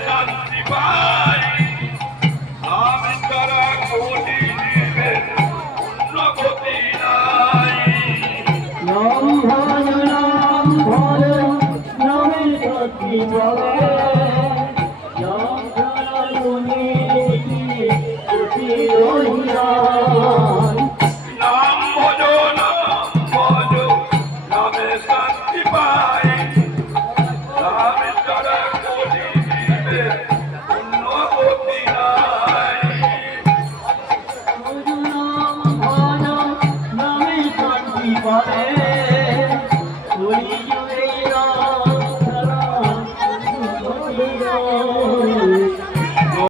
শান্তি পাই আমি তারা কোটি জীবের অন্য গতি নাই নাম ভালো নামে গতি বলে নাম ভালো নাম ভজো নামে শান্তি পাই আমি তারা কোটি জীবের অন্য গতি নাই নামে শান্তি পাবে হরি জয় রাম